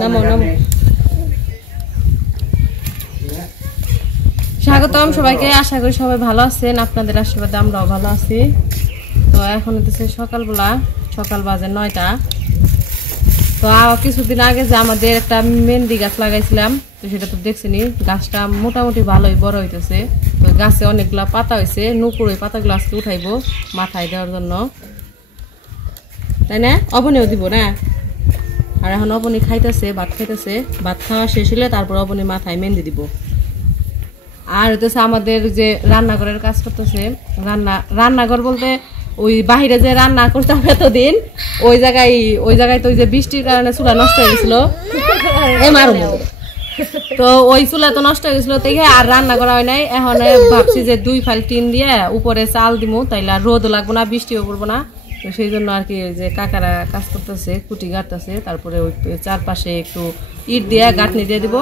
নামো নামো। স্বাগতম সবাইকে, আশা করি সবাই ভালো আছেন, আপনাদের আশীর্বাদে আমরাও ভালো আছি। তো এখন হচ্ছে সকালবেলা, সকাল বাজে 9টা। তো কিছুদিন আগে যে আমাদের একটা মেহেন্দি গাছ লাগাইছিলাম, তো সেটা তো দেখছিনি, গাছটা মোটামুটি ভালোই বড় হইতেছে। তো গাছে অনেকগুলা পাতা হয়েছে, নুপুর ওই পাতাগুলো আজকে উঠাইবো মাথায় দেওয়ার জন্য, তাই না? অবনীও দিব না। আর এখন অবনী খাইতেছে, ভাত খাইতেছে, ভাত খাওয়া শেষ হলে তারপর অবনী মাথায় মেহেন্দি দিব। আর হইতেছে আমাদের যে রান্নাঘরের কাজ করতেছে, রান্নাঘর বলতে ওই বাহিরে যে রান্না করতাম এতদিন, ওই জায়গায় তো ওই যে বৃষ্টির কারণে চুলা নষ্ট হয়ে গেছিল, তো ওই চুলা তো নষ্ট হয়ে গেছিল, তাই আর রান্না করা হয় নাই। এখন ভাবছি যে 2 ফাল টিন দিয়ে উপরে চাল দিব, তাইলে আর রোদও লাগবো না, বৃষ্টিও পড়বো না। তো সেই জন্য আর কি যে কাকারা কাজ করতেছে, কুটি গাঁটতেছে, তারপরে ওই চারপাশে একটু ইট দিয়ে গাঁটনি দিয়ে দিব,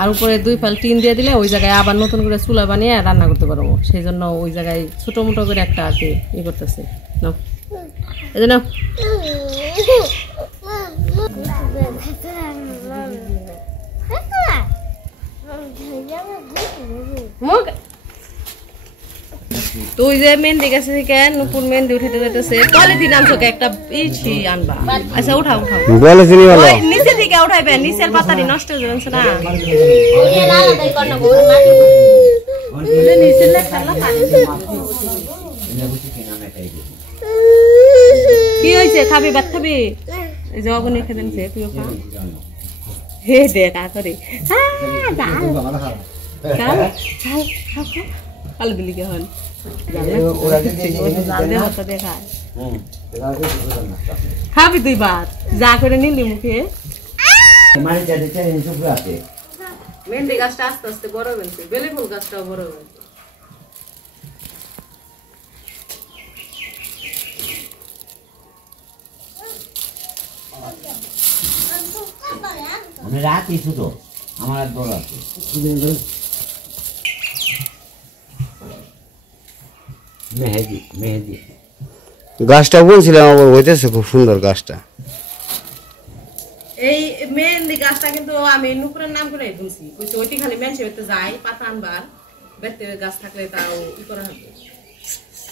আর উপরে 2 ফাল টিন দিয়ে দিলে ওই জায়গায় আবার নতুন করে চুলা বানিয়ে রান্না করতে পারবো। সেই জন্য ওই জায়গায় ছোটো মোটো করে একটা আর কি ই করতেছে। নাও এই জন্য তুই যে মেহেন্দি গাছে থেকে নতুন মেহেন্দি উঠাতে যেতেছে, পলিথিন আনছো একটা ইছি আনবা। আচ্ছা উঠাও উঠাও, নিচে থেকে উঠাইবে, নিচের পাতাটি নষ্ট হয়ে যাবে না। কি হয়েছে, খাবি ভাত খাবি? এই যে অবনী খেতে নিছে, তুইও খা। হে দেখ করে কাল বিলি কে হন খাবি তুই ভাত, যা করে নিলি মুখে। মেহেন্দি গাছটা আস্তে আস্তে বড় হয়েছে, বেলি ফুল গাছটাও বড় হয়েছে। রাতি ছোট আমার বড় আছে। মেহেদি মেহেদি গাছটা বলছিলাম, আবার হইতেছে খুব সুন্দর গাছটা। এই মেহেন্দি গাছটা কিন্তু আমি নুপুরের নাম করে বলছি, ওইটি খালি মেনছে হইতে যাই পাতা আনবার, বেতে গাছ থাকলে তাও ই করা হবে,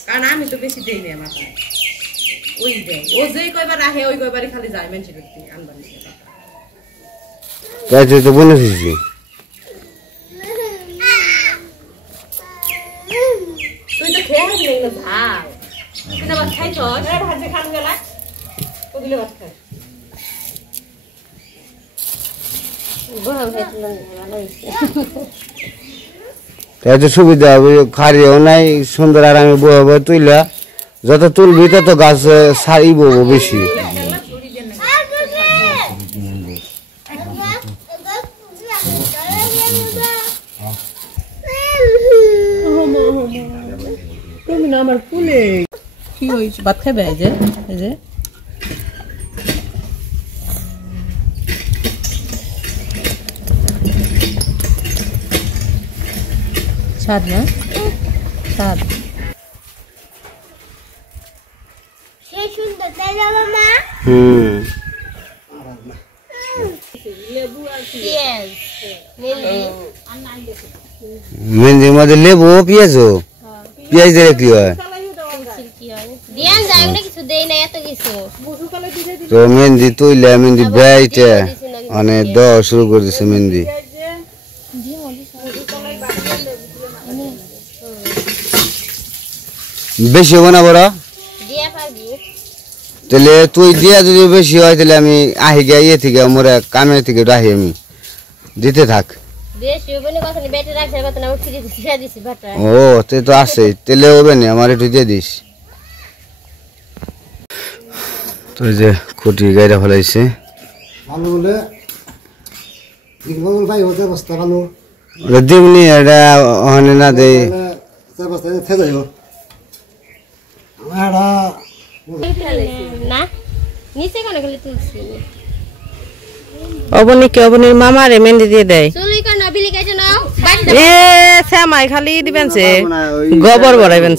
কারণ আমি তো বেশি দেই না মাথায়, ওই দেয় ও যেই কয়বার রাখে ওই কয়বারই খালি যায় মেনছে হইতে আনবার। তাই তো বলেছি তুই তো খেয়ে হাসলি না ভাই, তুই না ভাত খাইছ, ভাত খান গেলা ওগুলো ভাত খাই। তাই তো সুবিধা হবে, খারিও নাই, সুন্দর আরামে বয়ে বয়ে তুইলা, যত তুলবি তত গাছ সারিব বেশি। তুমি না আমার ফুলে কি হয়েছে, ভাত খাবে? এই যে এই যে স্বাদ না, স্বাদ মেহেন্দির মধ্যে লেবু পেঁয়াজও, পেঁয়াজ দিলে কি হয়? তো মেহেন্দি তুইলে মেহেন্দি বেড়াইতে অনেক দেওয়া শুরু করে দিছে মেহেন্দি। বেশি হবো না বড়? তাহলে তুই দিয়া যদি বেশি হয় তাহলে আমি আহি গিয়ে ইয়ে থেকে মোরা কামের থেকে রাহি আমি দিতে থাক। ও তুই তো আছে, তাহলে হবে না, আমার একটু দিয়ে দিস। তো যে খুঁটি গাইরা ফেলাইছে, দিমনি এটা ওখানে না দেয়। অবনীর মামারে মেহেন্দি দিয়ে দেয়, শ্যামাই খালি দিবেন, গোবর ভরাইবেন,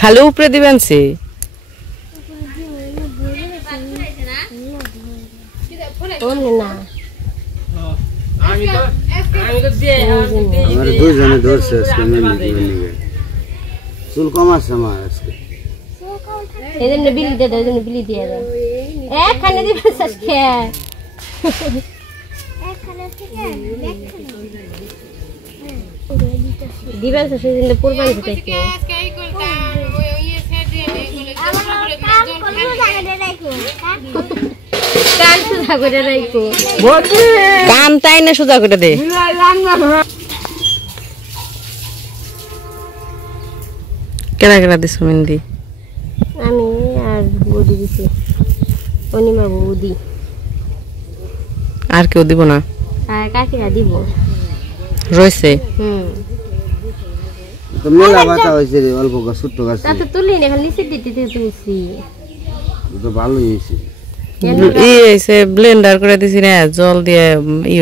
খালি উপরে দিবেন। আমার দুইজনে ধরছে আজকে মেনিকে চুল কম আছে আমার আজকে বিলি দিয়ে দাও এখানে দিবে দিবেন তো সেদিন পূর্বান থেকে কান তাই না সোজা করে দে কেনা কেনা দিস মেহেন্দি আমি আর বৌদি দিছি অনিমা বৌদি আর কেউ দিব না আর কাকিরা দিব রয়েছে তো মেলা বাতা হয়েছে রে অল্প গাছ ছোট্ট গাছ তা তো তুলি না এখন নিচে দিতে তুলছি তো ভালোই হয়েছে হয়েছে ব্লেন্ডার করে দিছি না জল দিয়ে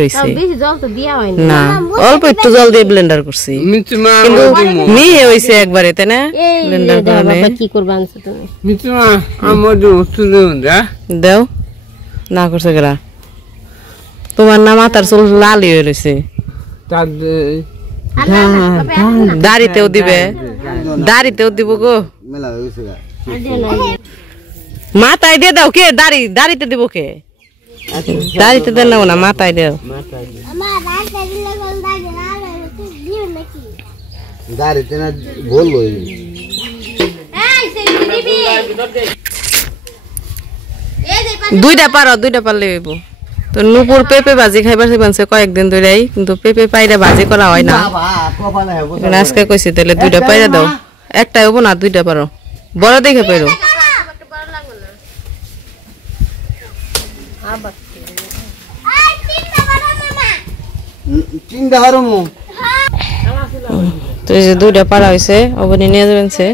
হয়েছে বেশি জল তো দেওয়া হয় না অল্প একটু জল দিয়ে ব্লেন্ডার করছি কিন্তু মিহি হয়েছে একবারে তাই না ব্লেন্ডার করে কি করবা আনছো তুমি মিতুমা আমার তুলে দেও না করছে গেরা তোমার না মাথার চুল লাল হয়ে রয়েছে দাড়িতেও দিবে দাড়িতেও দিব গো মেলা হয়েছে মাথায় দিয়ে দাও কে দাড়িতে দিব কে দাড়িতে দেন না মাথায় দেও দাড়িতে না বলবো দুইটা পারলে হইব তো নুপুর পেঁপে ভাজি খাইবার বানছে কয়েকদিন ধরেই কিন্তু পেঁপে পাইরা ভাজি করা হয় না আজকে কইছি তাহলে দুইটা পাইরা দাও একটা হবো না দুইটা পারো বড় দেখে পারো তো এই যে দুইটা পারা হয়েছে অবনি নিয়ে যাবেন সে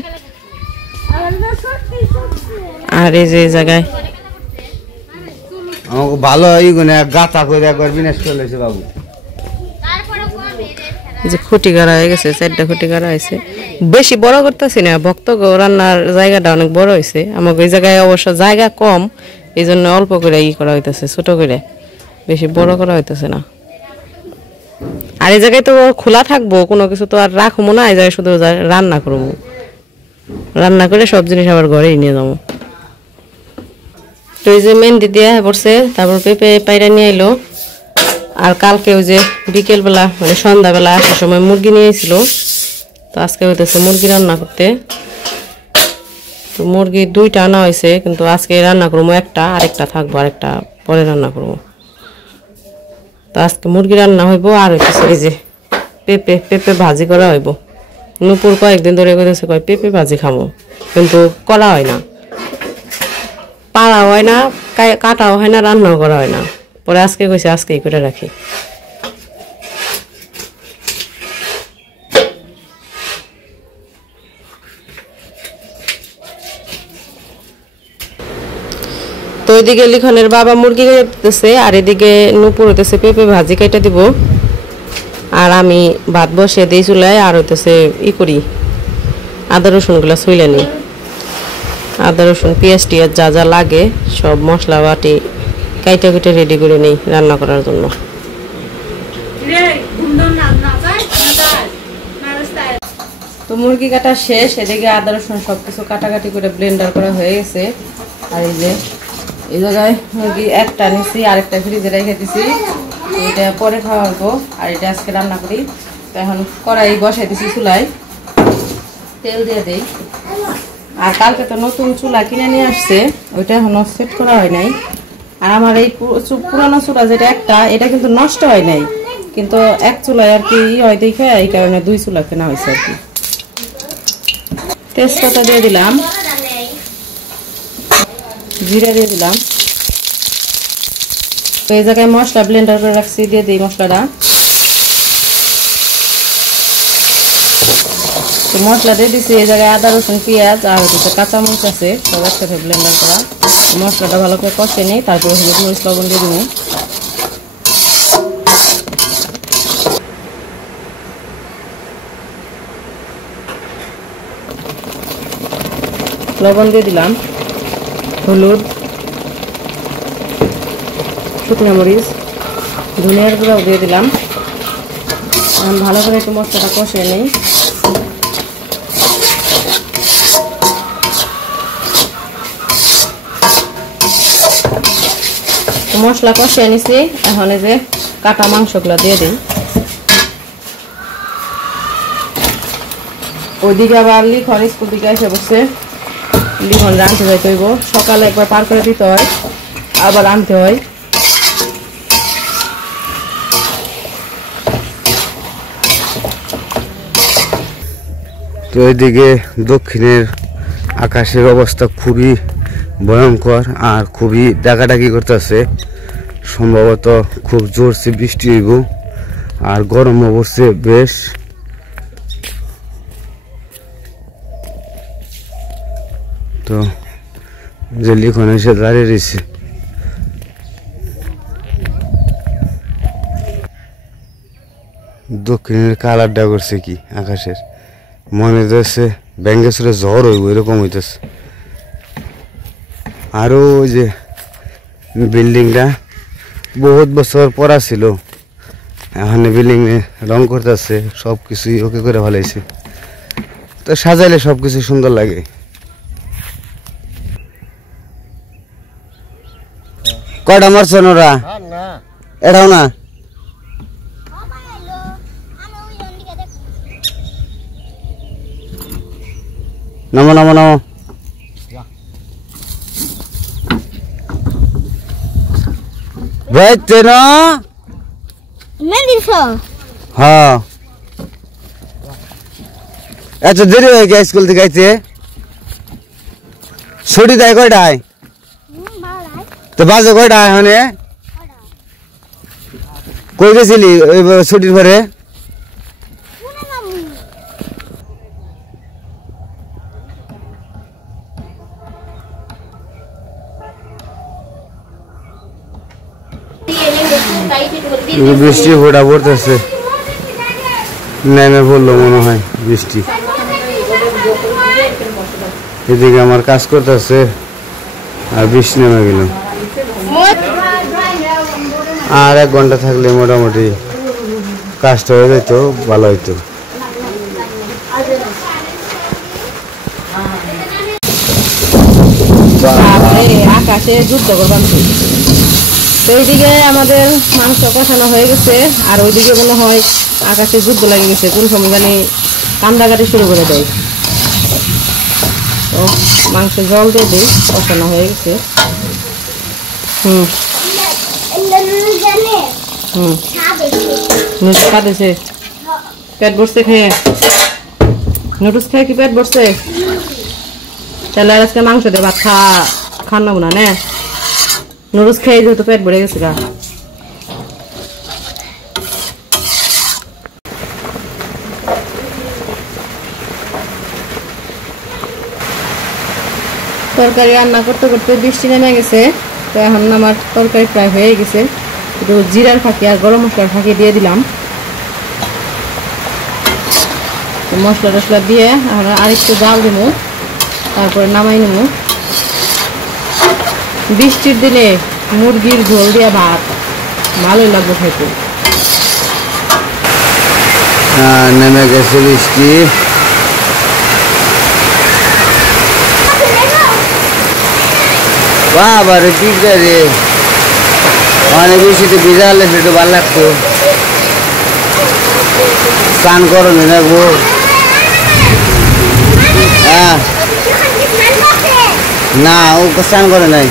আর এই যে জায়গায় আমাকে ভালো গাতা করে একবার বিনাশ করলেছে বাবু যে খুঁটি গাড়া হয়ে গেছে 4টা খুঁটি গাড়া হয়েছে বেশি বড় করতেছি না ভক্ত রান্নার জায়গাটা অনেক বড় হয়েছে আমাকে এই জায়গায় অবশ্য জায়গা কম এই জন্য অল্প করে করা হইতেছে ছোট করে বেশি বড় করা হইতেছে না আর এই জায়গায় তো খোলা থাকবো কোনো কিছু তো আর রাখবো না এই জায়গায় শুধু রান্না করবো রান্না করে সব জিনিস আবার ঘরেই নিয়ে যাবো তো এই যে মেহেন্দি দিয়ে পড়ছে তারপর পেঁপে পাইরা নিয়ে এলো আর কালকে ওই যে বিকেলবেলা মানে সন্ধ্যাবেলা আসার সময় মুরগি নিয়ে এসেছিল তো আজকে হইতেছে মুরগি রান্না করতে তো মুরগি 2টা আনা হয়েছে কিন্তু আজকে রান্না করবো একটা আরেকটা থাকবো আরেকটা পরে রান্না করবো তো আজকে মুরগি রান্না হইব আর হইতেছে এই যে পেঁপে ভাজি করা হইব নুপুর কয়েকদিন ধরে কইতেছে কয় পেঁপে ভাজি খাবো কিন্তু করা হয় না পাড়া হয় না কাটাও হয় না রান্নাও করা হয় না পরে আজকে কইছে আজকেই করে রাখি তো এদিকে লিখনের বাবা মুরগি কাটতেছে আর এদিকে নুপুর হইতেছে পেঁপে ভাজি কাটা দিব আর আমি ভাত বসিয়ে দিই চুলায় আর হইতেছে করি আদা রসুনগুলো ছুইলে নিই আদা রসুন পেঁয়াজ টিয়াজ যা যা লাগে সব মশলা বাটি কাইটা কেটে রেডি করে নিই রান্না করার জন্য তো মুরগি কাটা শেষ এদিকে আদা রসুন সবকিছু কাটাকাটি করে ব্লেন্ডার করা হয়ে গেছে আর এই যে এই জায়গায় মুরগি একটা নিছি আরেকটা ফ্রিজে রেখে দিছি এটা পরে খাওয়াবো আর এটা আজকে রান্না করি তো এখন কড়াই বসাই দিছি চুলায় তেল দিয়ে দেই আর কালকে তো নতুন চুলা কিনে নিয়ে আসছে ওইটা এখনো সেট করা হয় নাই আর আমার এই পুরানো চুলা যেটা একটা এটা কিন্তু নষ্ট হয় নাই কিন্তু এক চুলায় আর কি হয় দেখে এই কারণে 2 চুলা কেনা হয়েছে আর কি তেজপাতা দিয়ে দিলাম জিরা দিয়ে দিলাম তো এই জায়গায় মশলা ব্লেন্ডার করে রাখছি দিয়ে দিই মশলাটা তো মশলা দিয়ে দিচ্ছি এই জায়গায় আদা রসুন পেঁয়াজ আর হচ্ছে কাঁচামরিচ আছে সব একসাথে ব্লেন্ডার করা মশলাটা ভালো করে কষে নিই তারপরে হলুদ মরিচ লবণ দিয়ে দিব লবণ দিয়ে দিলাম হলুদ শুকনো মরিচ, ধনিয়ার গুঁড়াও দিয়ে দিলাম। ভালো করে একটু মশলাটা কষিয়ে নিই। মশলা কষিয়ে নিছি, এখন এই যে কাটা মাংসগুলো দিয়ে দিই। ওইদিকে আবার লিখন স্কুল থেকে এসে বসে, লিখন রাঁধতে যাইতে হইব। সকালে একবার পার করে দিতে হয়, আবার আনতে হয়। তো এইদিকে দক্ষিণের আকাশের অবস্থা খুবই ভয়ঙ্কর আর খুবই ডাকাডাকি করতেছে। সম্ভবত খুব জোরসে বৃষ্টি হইব আর গরমও পড়ছে বেশ। তো যে লিখন এসে দাঁড়িয়ে রয়েছে, দক্ষিণের কালারটা করছে কি আকাশের, মনে হচ্ছে ব্যাঙ্গেশ্বরে ঝড় হইব এরকম হইতেছে। আরও ওই যে বিল্ডিংটা বহুত বছর পড়া ছিল, এখন বিল্ডিং রং করতেছে, সব কিছুই ওকে করে ভালাইছে। তো সাজাইলে সব কিছু সুন্দর লাগে। কয়টা মারছেন ওরা? এটাও না? নামো নামো নামো। বেচতে না? হ্যাঁ, এত দেরি হয়ে গেছে স্কুল থেকে আইতে। ছুটি দেয় কয়টায়? তো বাজে কয়টায়? এখন কই গেছিলি ওই ছুটির পরে? বৃষ্টি ফোটা পড়তেছে, নেমে পড়লো মনে হয় বৃষ্টি। এদিকে আমার কাজ করতেছে আর বৃষ্টি নেমে গেল। আর 1 ঘন্টা থাকলে মোটামুটি কাজটা হয়ে যেত, ভালো হইতো। আকাশে যুদ্ধ করবাম। তো এইদিকে আমাদের মাংস কষানো হয়ে গেছে, আর ওইদিকে মনে হয় আকাশে যুদ্ধ লেগে গেছে, কোন সময় জানি কান্দাকাটি শুরু করে দেয়। তো মাংস জল দিয়ে দিই, কষানো হয়ে গেছে। নুডলস খাতেছে, পেট ভরছে খেয়ে। নুডলস খেয়ে কি পেট ভরছে? তাহলে আজকে মাংস দিয়ে ভাত খান না না? নুডলস খেয়ে যেহেতু পেট ভরে গেছে গা। তরকারি রান্না করতে করতে বৃষ্টি নেমে গেছে। তো এখন আমার তরকারি প্রায় হয়ে গেছে, একটু জিরার ফাঁকি আর গরম মশলার ফাঁকি দিয়ে দিলাম। মশলা টসলা দিয়ে আরেকটু জাল দিব, তারপরে নামাই নেব। বৃষ্টির দিনে মুরগির ঝোল দিয়ে ভাত ভালোই লাগবে খেতে। নেমে গেছে বৃষ্টি। বাবা রে দিকটা রে, অনেক বৃষ্টিতে ভিজা হলে সেটা ভালো লাগতো। স্নান করো নি রাখবো। হ্যাঁ না, ও স্নান করে নাই।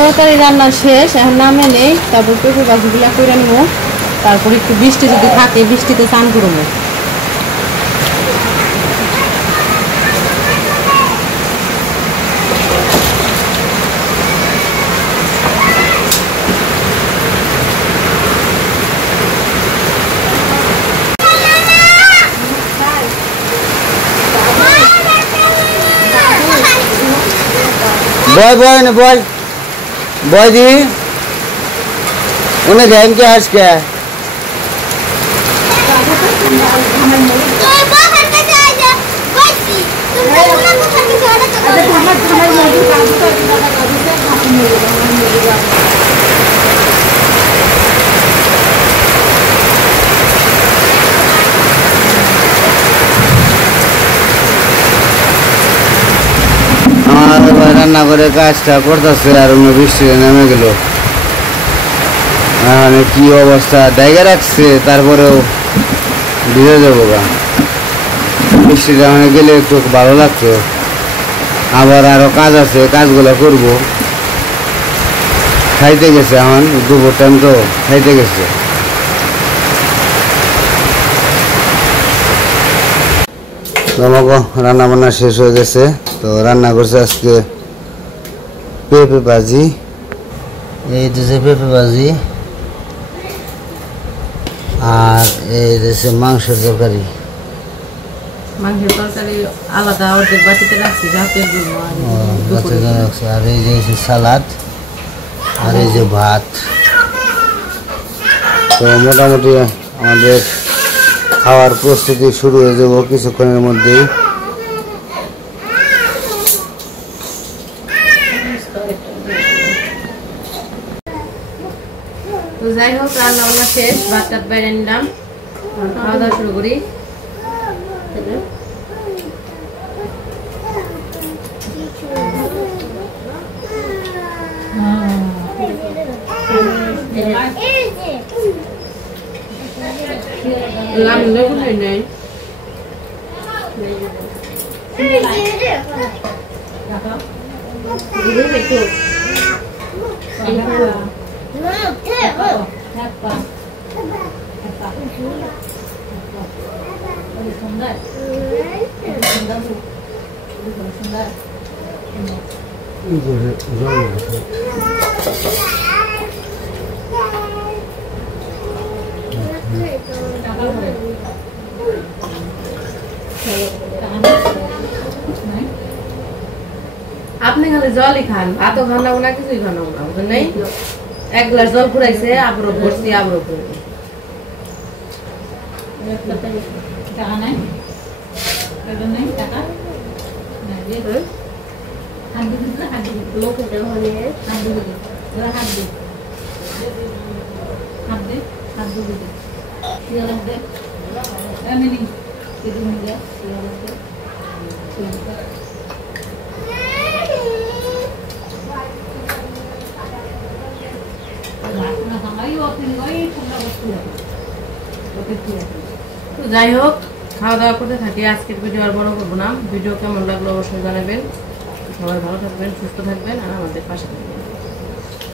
তরকারি রান্না শেষ, এখন নামে নেই, তারপর পেঁপে ভাজিগুলা করে নেবো, তারপর একটু বৃষ্টি যদি থাকে বৃষ্টিতে স্নান করবো। বয় বয় না বয় বয় দি উনি ধ্যান কে আজকে আমার রান্না করে কাজটা করতেছে আর অন্য বৃষ্টি নেমে গেল। মানে কি অবস্থা জায়গা রাখছে, তারপরেও ভিজে যাবো গা। বৃষ্টিটা মানে গেলে একটু ভালো লাগতো। আবার আরো কাজ আছে, কাজগুলো করব। খাইতে গেছে এখন দুপুর টাইম তো খাইতে গেছে। তোমাকে রান্না বান্না শেষ হয়ে গেছে, তো রান্না করছে আজকে পেঁপে ভাজি। এই দিয়েছে পেঁপে ভাজি আর এই দিয়েছে মাংসের তরকারি। মাংসের তরকারি আলাদা অর্ধেক বাটিতে রাখছি রাতের জন্য, আর এই যে সালাদ আর এই যে ভাত। তো মোটামুটি আমাদের খাওয়ার প্রস্তুতি শুরু হয়ে যাব কিছুক্ষণের মধ্যেই। তো যাই হোক, রান্না বান্না শেষ, ভাত টাত বাইরে নিলাম, খাওয়া দাওয়া শুরু করি। আপনি খালি জলই খান, ভাতও খান না, কিছুই খান না, বুঝলেন নাই? এক গ্লাস জল ফুরাইছে, আবরো ভরছি, আবরো করে টাকা নাই, নাই টাকা যাই হোক, খাওয়া দাওয়া করতে থাকি। আজকের ভিডিও আর বড় করবো না। ভিডিও কেমন লাগলো অবশ্যই জানাবেন। সবাই ভালো থাকবেন, সুস্থ থাকবেন আর আমাদের পাশে থাকবেন।